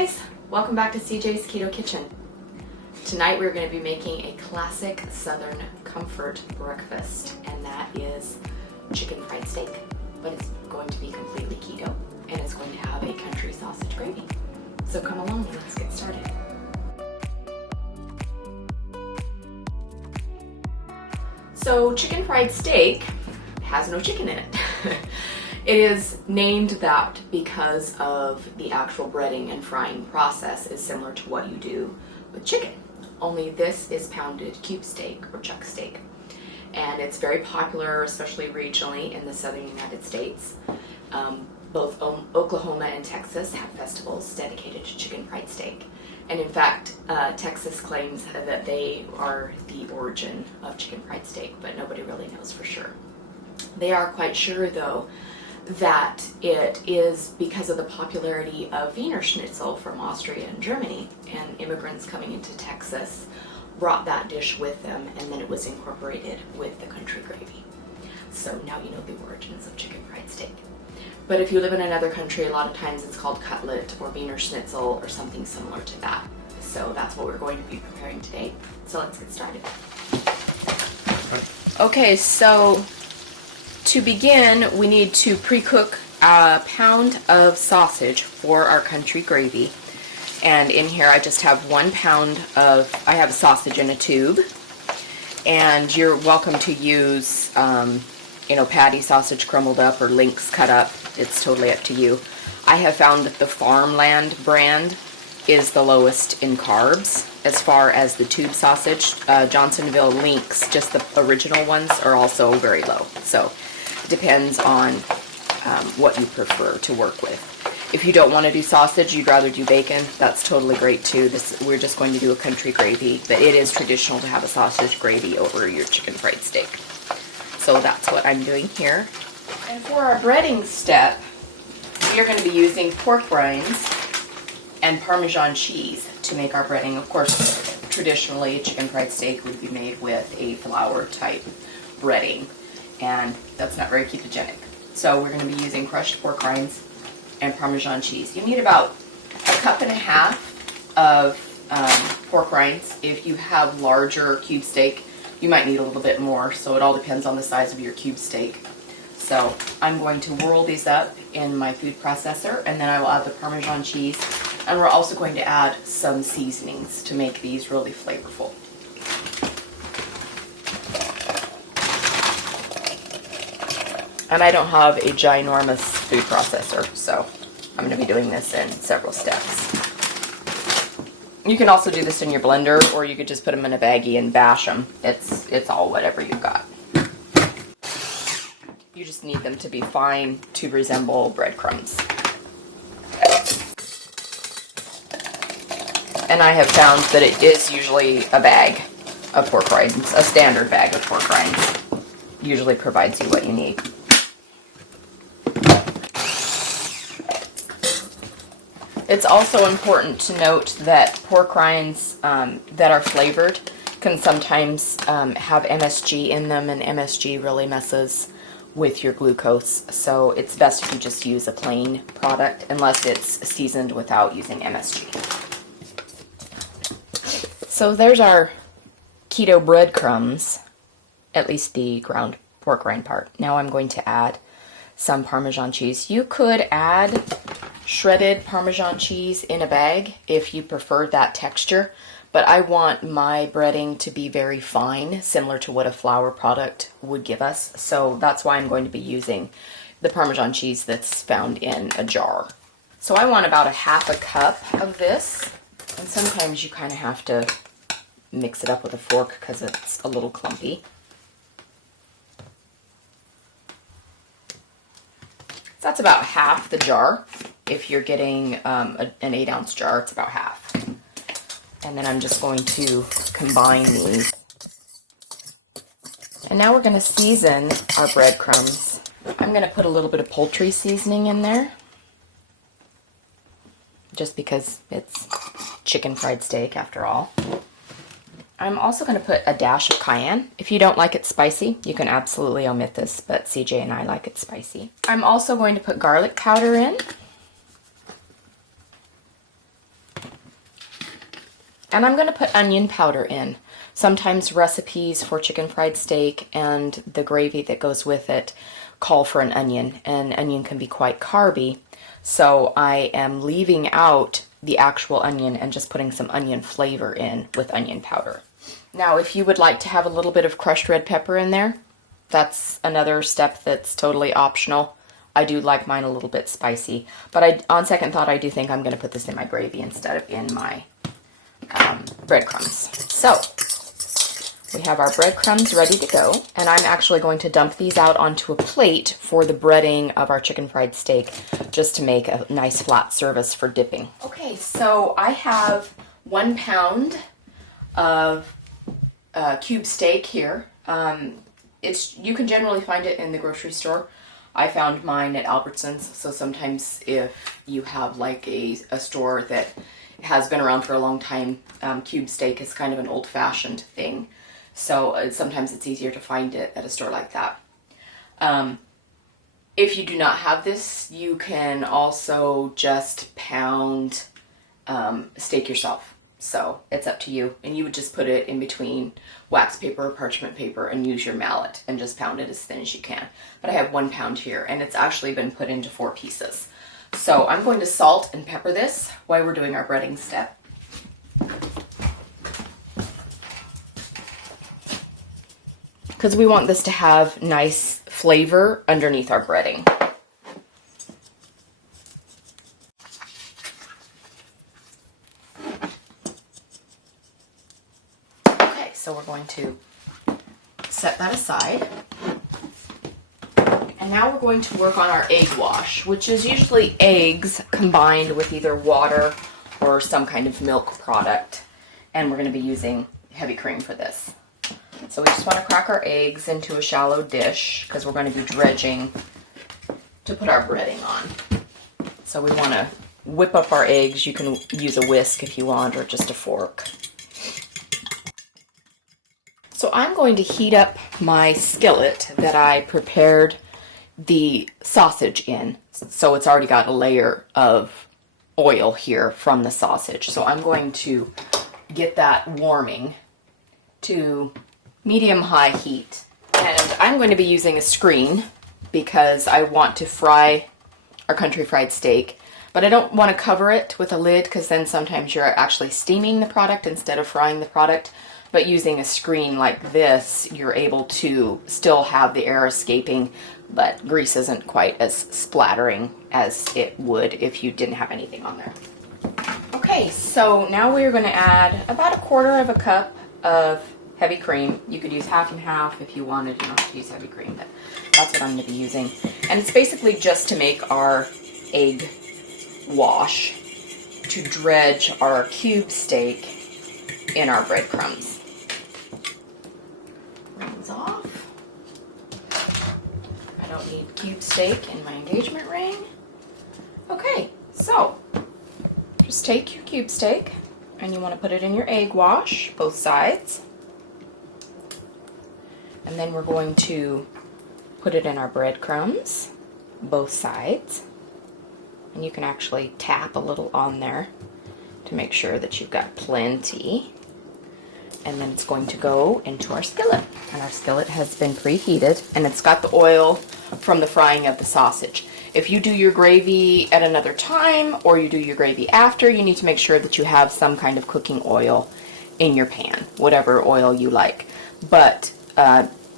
guys! Welcome back to CJ's Keto Kitchen. Tonight we're going to be making a classic Southern comfort breakfast, and that is chicken fried steak. But it's going to be completely keto, and it's going to have a country sausage gravy. So come along and let's get started. So chicken fried steak has no chicken in it. It is named that because of the actual breading and frying process is similar to what you do with chicken. Only this is pounded cube steak or chuck steak. And it's very popular, especially regionally in the southern United States. Both Oklahoma and Texas have festivals dedicated to chicken fried steak. And in fact, Texas claims that they are the origin of chicken fried steak, but nobody really knows for sure. They are quite sure, though, that it is because of the popularity of Wiener Schnitzel from Austria and Germany, and immigrants coming into Texas brought that dish with them, and then it was incorporated with the country gravy. So now you know the origins of chicken fried steak. But if you live in another country, a lot of times it's called cutlet or Wiener Schnitzel or something similar to that. So that's what we're going to be preparing today. So let's get started. Okay, so to begin, we need to pre-cook a pound of sausage for our country gravy. And in here I just have 1 pound of, I have sausage in a tube. And you're welcome to use, patty sausage crumbled up or links cut up. It's totally up to you. I have found that the Farmland brand is the lowest in carbs as far as the tube sausage. Johnsonville links, just the original ones, are also very low. So depends on what you prefer to work with. If you don't want to do sausage, you'd rather do bacon, that's totally great too. We're just going to do a country gravy, but it is traditional to have a sausage gravy over your chicken fried steak. So that's what I'm doing here. And for our breading step, we are going to be using pork rinds and Parmesan cheese to make our breading. Of course, traditionally, chicken fried steak would be made with a flour type breading, and that's not very ketogenic. So we're going to be using crushed pork rinds and Parmesan cheese. You need about 1.5 cups of pork rinds. If you have larger cube steak, you might need a little bit more, so it all depends on the size of your cube steak. So I'm going to whirl these up in my food processor, and then I will add the Parmesan cheese, and we're also going to add some seasonings to make these really flavorful. And I don't have a ginormous food processor, so I'm going to be doing this in several steps. You can also do this in your blender, or you could just put them in a baggie and bash them. It's all whatever you've got. You just need them to be fine to resemble breadcrumbs. And I have found that it is usually a bag of pork rinds. A standard bag of pork rinds usually provides you what you need. It's also important to note that pork rinds that are flavored can sometimes have MSG in them, and MSG really messes with your glucose. So it's best if you just use a plain product unless it's seasoned without using MSG. So there's our keto breadcrumbs, at least the ground pork rind part. Now I'm going to add some Parmesan cheese. You could add shredded Parmesan cheese in a bag if you prefer that texture, but I want my breading to be very fine, similar to what a flour product would give us. So that's why I'm going to be using the Parmesan cheese that's found in a jar. So I want about 1/2 cup of this, and sometimes you kind of have to mix it up with a fork because it's a little clumpy. So that's about half the jar. If you're getting an 8-ounce jar, it's about half. And then I'm just going to combine these. And now we're going to season our breadcrumbs. I'm going to put a little bit of poultry seasoning in there, just because it's chicken fried steak after all. I'm also going to put a dash of cayenne. If you don't like it spicy, you can absolutely omit this, but CJ and I like it spicy. I'm also going to put garlic powder in. And I'm going to put onion powder in. Sometimes recipes for chicken fried steak and the gravy that goes with it call for an onion, and onion can be quite carby. So I am leaving out the actual onion and just putting some onion flavor in with onion powder. Now, if you would like to have a little bit of crushed red pepper in there, that's another step that's totally optional. I do like mine a little bit spicy, but on second thought, I do think I'm going to put this in my gravy instead of in my breadcrumbs. So we have our breadcrumbs ready to go, and I'm actually going to dump these out onto a plate for the breading of our chicken fried steak, just to make a nice flat surface for dipping. Okay, so I have 1 pound of cube steak here. You can generally find it in the grocery store. I found mine at Albertsons, so sometimes if you have like a store that has been around for a long time, cube steak is kind of an old-fashioned thing. So sometimes it's easier to find it at a store like that. If you do not have this, you can also just pound steak yourself. So it's up to you. And you would just put it in between wax paper or parchment paper and use your mallet and just pound it as thin as you can. But I have 1 pound here, and it's actually been put into 4 pieces. So I'm going to salt and pepper this while we're doing our breading step. Because we want this to have nice flavor underneath our breading. Okay, so we're going to set that aside. And now we're going to work on our egg wash, which is usually eggs combined with either water or some kind of milk product. And we're going to be using heavy cream for this. So we just want to crack our eggs into a shallow dish because we're going to be dredging to put our breading on. So we want to whip up our eggs. You can use a whisk if you want, or just a fork. So I'm going to heat up my skillet that I prepared the sausage in. So it's already got a layer of oil here from the sausage. So I'm going to get that warming to medium-high heat. And I'm going to be using a screen because I want to fry our country fried steak. But I don't want to cover it with a lid because then sometimes you're actually steaming the product instead of frying the product. But using a screen like this, you're able to still have the air escaping, but grease isn't quite as splattering as it would if you didn't have anything on there. Okay, so now we're going to add about 1/4 cup of heavy cream. You could use half and half if you wanted. You don't have to use heavy cream, but that's what I'm going to be using. And it's basically just to make our egg wash to dredge our cube steak in our breadcrumbs. Rings off. I don't need cube steak in my engagement ring. Okay, so just take your cube steak and you want to put it in your egg wash, both sides. And then we're going to put it in our breadcrumbs, both sides. And you can actually tap a little on there to make sure that you've got plenty. And then it's going to go into our skillet. And our skillet has been preheated, and it's got the oil from the frying of the sausage. If you do your gravy at another time, or you do your gravy after, you need to make sure that you have some kind of cooking oil in your pan, whatever oil you like. But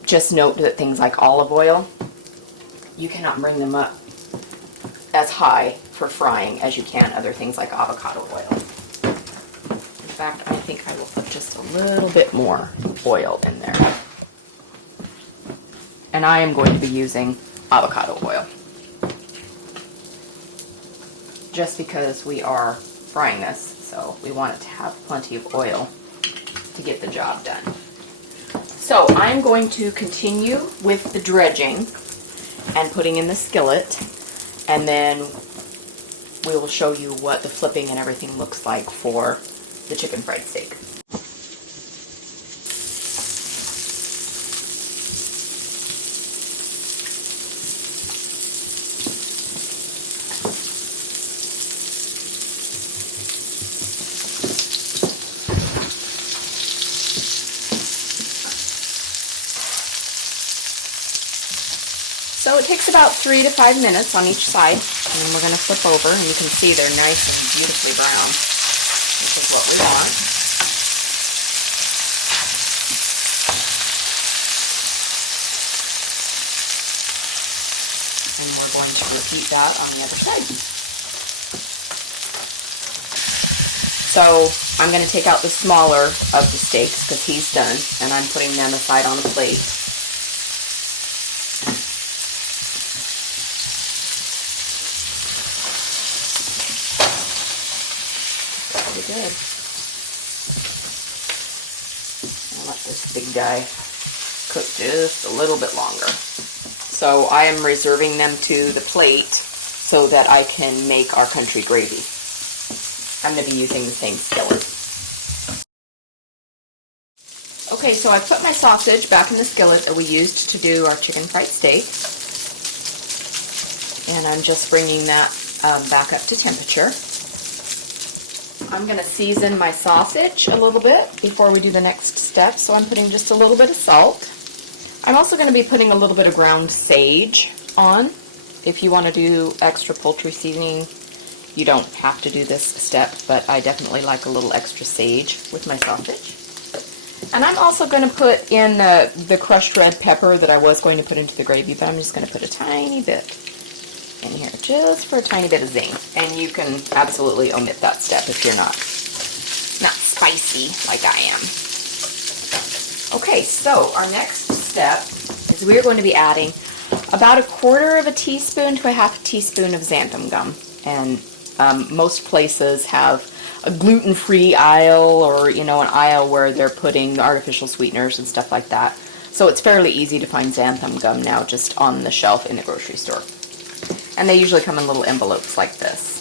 just note that things like olive oil, you cannot bring them up as high for frying as you can other things like avocado oil. In fact, I think I will put just a little bit more oil in there. And I am going to be using avocado oil, just because we are frying this, so we want it to have plenty of oil to get the job done. So I'm going to continue with the dredging and putting in the skillet, and then we will show you what the flipping and everything looks like for the chicken fried steak. it takes about 3 to 5 minutes on each side, and then we're going to flip over, and you can see they're nice and beautifully brown, which is what we want. And we're going to repeat that on the other side. So I'm going to take out the smaller of the steaks because he's done, and I'm putting them aside on a plate. Pretty good. I'll let this big guy cook just a little bit longer. So I am reserving them to the plate so that I can make our country gravy. I'm going to be using the same skillet. Okay, so I put my sausage back in the skillet that we used to do our chicken fried steak. And I'm just bringing that back up to temperature. I'm going to season my sausage a little bit before we do the next step, so I'm putting just a little bit of salt. I'm also going to be putting a little bit of ground sage on. If you want to do extra poultry seasoning, you don't have to do this step, but I definitely like a little extra sage with my sausage. And I'm also going to put in the crushed red pepper that I was going to put into the gravy, but I'm just going to put a tiny bit in here, just for a tiny bit of zing. And you can absolutely omit that step if you're not spicy like I am. Okay, so our next step is we're going to be adding about 1/4 teaspoon to 1/2 teaspoon of xanthan gum. And most places have a gluten-free aisle, or an aisle where they're putting artificial sweeteners and stuff like that. So it's fairly easy to find xanthan gum now just on the shelf in the grocery store. And they usually come in little envelopes like this.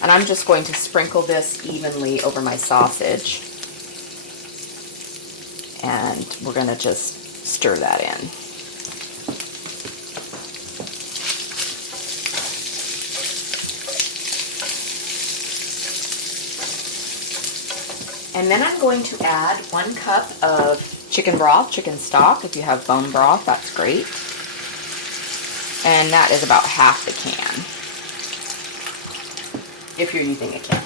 And I'm just going to sprinkle this evenly over my sausage. And we're going to just stir that in. And then I'm going to add 1 cup of chicken broth, chicken stock. If you have bone broth, that's great. And that is about half the can, if you're using a can.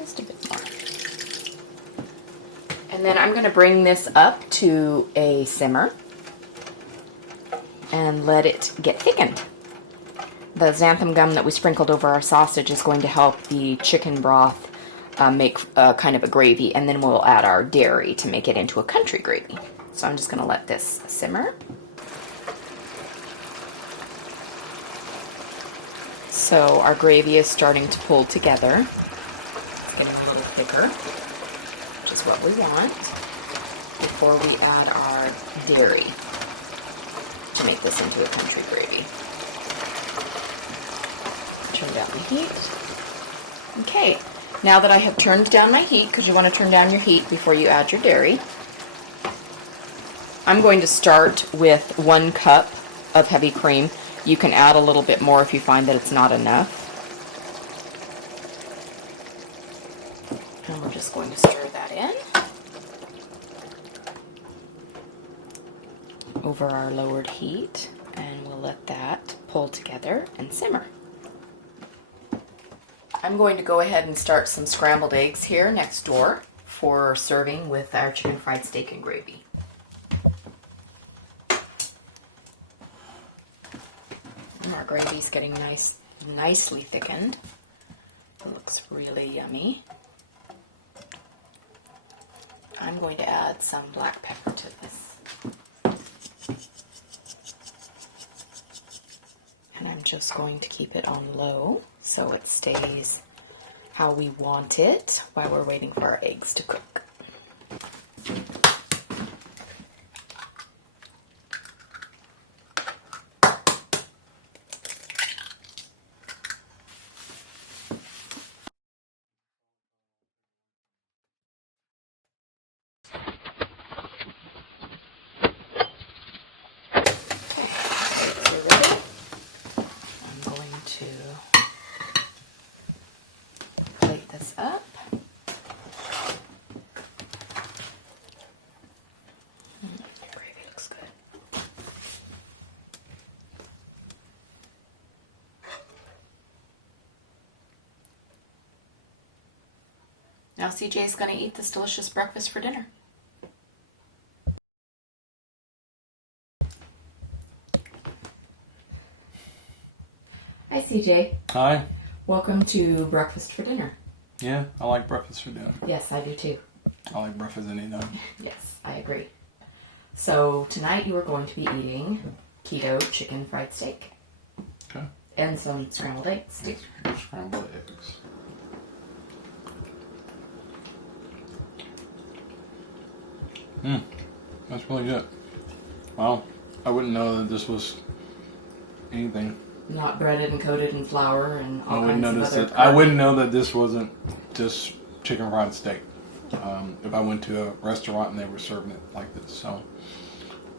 Just a bit more. And then I'm going to bring this up to a simmer and let it get thickened. The xanthan gum that we sprinkled over our sausage is going to help the chicken broth make kind of a gravy, and then we'll add our dairy to make it into a country gravy. So I'm just going to let this simmer. So our gravy is starting to pull together, getting a little thicker, which is what we want, before we add our dairy to make this into a country gravy. Turn down the heat. Okay, now that I have turned down my heat, because you want to turn down your heat before you add your dairy, I'm going to start with 1 cup of heavy cream. You can add a little bit more if you find that it's not enough. And we're just going to stir that in over our lowered heat, and we'll let that pull together and simmer. I'm going to go ahead and start some scrambled eggs here next door for serving with our chicken fried steak and gravy. And our gravy's getting nicely thickened. It looks really yummy. I'm going to add some black pepper to this. And I'm just going to keep it on low so it stays how we want it while we're waiting for our eggs to cook. Plate this up. Now CJ is going to eat this delicious breakfast for dinner. Hi CJ. Hi. Welcome to breakfast for dinner. Yeah, I like breakfast for dinner. Yes, I do too. I like breakfast anytime. Yes, I agree. So tonight you are going to be eating keto chicken fried steak. Okay. And some scrambled eggs. Scrambled eggs. That's really good. Wow. I wouldn't know that this was anything. Not breaded and coated in flour and all I wouldn't kinds of notice other it. I wouldn't know that this wasn't just chicken fried steak. If I went to a restaurant and they were serving it like this. So,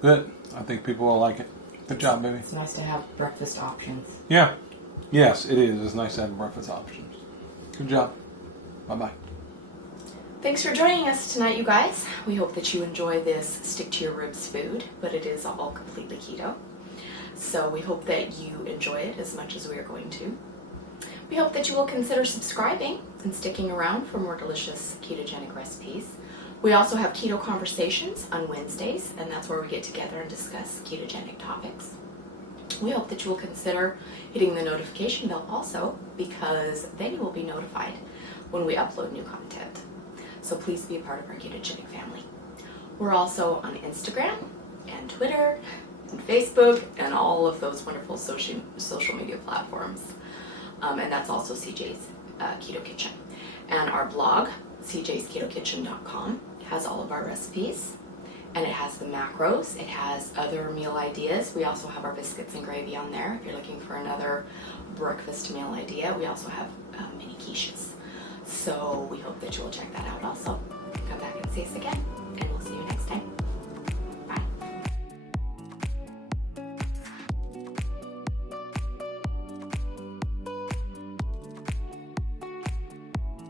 good. I think people will like it. Good job, baby. It's nice to have breakfast options. Yeah. Yes, it is. It's nice to have breakfast options. Good job. Bye-bye. Thanks for joining us tonight, you guys. We hope that you enjoy this stick-to-your-ribs food, but it is all completely keto. So we hope that you enjoy it as much as we are going to. We hope that you will consider subscribing and sticking around for more delicious ketogenic recipes. We also have keto conversations on Wednesdays, and that's where we get together and discuss ketogenic topics. We hope that you will consider hitting the notification bell also, because then you will be notified when we upload new content. So please be a part of our ketogenic family. We're also on Instagram and Twitter and Facebook and all of those wonderful social media platforms. And that's also CJ's Keto Kitchen. And our blog, cjsketokitchen.com, has all of our recipes. And it has the macros. It has other meal ideas. We also have our biscuits and gravy on there. If you're looking for another breakfast meal idea, we also have mini quiches. So we hope that you will check that out also. Come back and see us again.